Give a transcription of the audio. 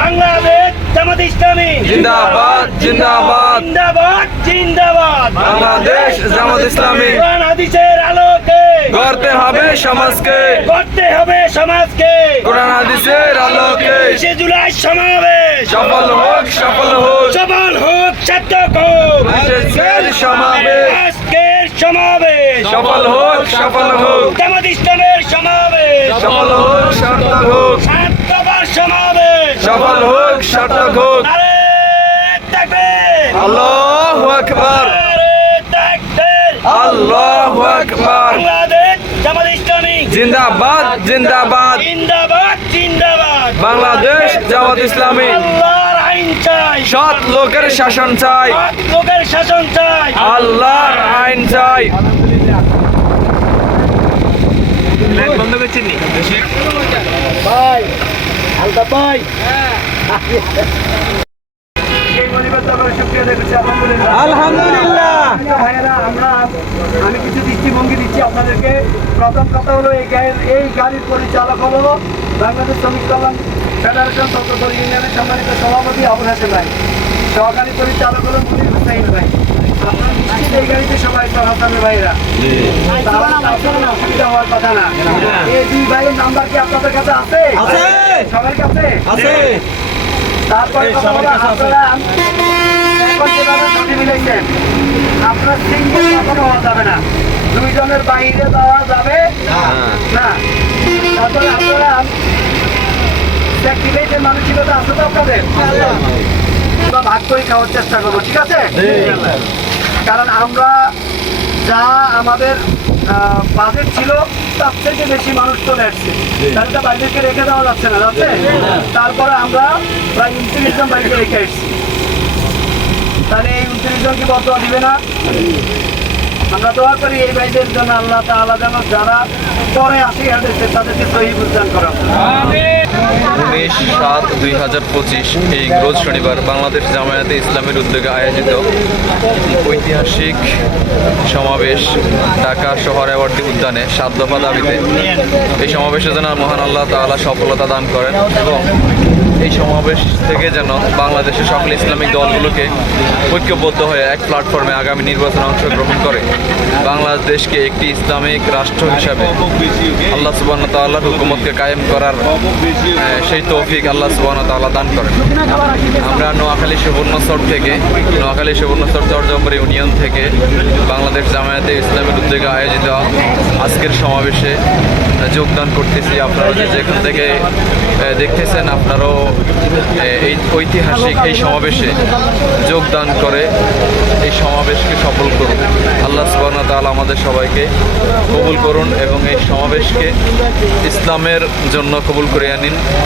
বাংলাদেশ জামাত ইসলামী। জিন্দাবাদ জিন্দাবাদ। জিন্দাবাদ জিন্দাবাদ। বাংলাদেশ জামাত ইসলামী। কোরআন হাদিসের আলোকে। গড়তে হবে সমাজকে। করতে হবে সমাজকে। কোরআন হাদিসের আলোকে। জুলাই সমাবেশ। সফল হোক সফল হোক। সফল হোক সার্থক হোক আজকের সমাবেশ আজকের সমাবেশ সফল হোক সফল হোক। জামাত ইসলামের সমাবেশ। সফল হোক সার্থক হোক। সাতবার সমাবেশ। সফল হোক সার্থক হোক। আল্লাহু আকবার। আল্লাহু আকবার। বাংলাদেশ জামাত ইসলামী জিন্দাবাদ জিন্দাবাদ। জিন্দাবাদ জিন্দাবাদ। বাংলাদেশ জামাত ইসলামী। আল্লাহর আইন চাই। সৎ লোকের শাসন চাই। সৎ লোকের শাসন চাই। আল্লাহর আইন চাই। ভাই হালকা ভাই আলহামদুলিল্লাহ। ভাইয়েরা আমরা আমি কিছু দৃষ্টিভঙ্গি দিচ্ছি আপনাদেরকে। প্রথম কথা হলো এই গাড়ির এই গাড়ির পরিচালক হলো বাংলাদেশ শ্রমিক কল্যাণ ফেডারেশন সতর্ক ইউনিয়নের সম্মানিত সভাপতি আবুল হাসেন ভাই। সহকারী পরিচালক হলো মুনির হুসাইন ভাই। আপনারা নিশ্চিত এই গাড়িতে সবাই তাহলে তো অসুবিধা হওয়ার কথা না। এই দুই ভাইয়ের নাম্বার কি আপনাদের কাছে আছে। সবার কাছে? আছে। তারপরে কথা হলো আপনারা এখন যেভাবে ছুটি মিলাইছেন আপনার সিঙ্গেল কখনো হওয়া যাবে না। দুইজনের বাইরে যাওয়া যাবে না। তারপরে আপনারা মানসিকতা আছে তো আপনাদের? ভাগ করে খাওয়ার চেষ্টা করব ঠিক আছে? কারণ আমরা যা আমাদের বাজেট ছিল তার থেকে বেশি মানুষ চলে আসছে তাহলে তো বাইরেকে রেখে দেওয়া যাচ্ছে না যাচ্ছে? তারপরে আমরা প্রায় উনত্রিশ জন বাইরে রেখে এসেছি তাহলে এই উনত্রিশ জন কি বর্তমান দিবে না? আমরা দোয়া করি এই বাইদের জন্য আল্লাহ তাআলা যেন যারা পরে আসি হাঁটেছে তাদেরকে সহি বুঝদান করা উনিশ সাত দুই হাজার পঁচিশ এই রোজ শনিবার বাংলাদেশ জামায়াতে ইসলামের উদ্যোগে আয়োজিত ঐতিহাসিক সমাবেশ ঢাকা শহর অ্যাওয়ার্ডি উদ্যানে সাত দফা দাবিতে। এই সমাবেশে যেন মহান আল্লাহ তাআলা সফলতা দান করেন এবং এই সমাবেশ থেকে যেন বাংলাদেশের সকল ইসলামিক দলগুলোকে ঐক্যবদ্ধ হয়ে এক প্ল্যাটফর্মে আগামী নির্বাচনে অংশগ্রহণ করে। বাংলাদেশকে একটি ইসলামিক রাষ্ট্র হিসাবে আল্লাহ সুবাহ তাল্লাহ হুকুমতকে কায়েম করার সেই তৌফিক আল্লাহ সুবান তাল্লাহ দান করেন। আমরা নোয়াখালী সুবর্ণস্তর থেকে, নোয়াখালী সুবর্ণস্তর চরজম্বর ইউনিয়ন থেকে বাংলাদেশ জামায়াতে ইসলামের উদ্যোগে আয়োজিত আজকের সমাবেশে যোগদান করতেছি। আপনারা যে যেখান থেকে দেখতেছেন, আপনারাও এই ঐতিহাসিক এই সমাবেশে যোগদান করে এই সমাবেশকে সফল করুন। আল্লাহ সুবাহ তাআলা আমাদের সবাইকে কবুল করুন এবং এই সমাবেশকে ইসলামের জন্য কবুল করে আনিন।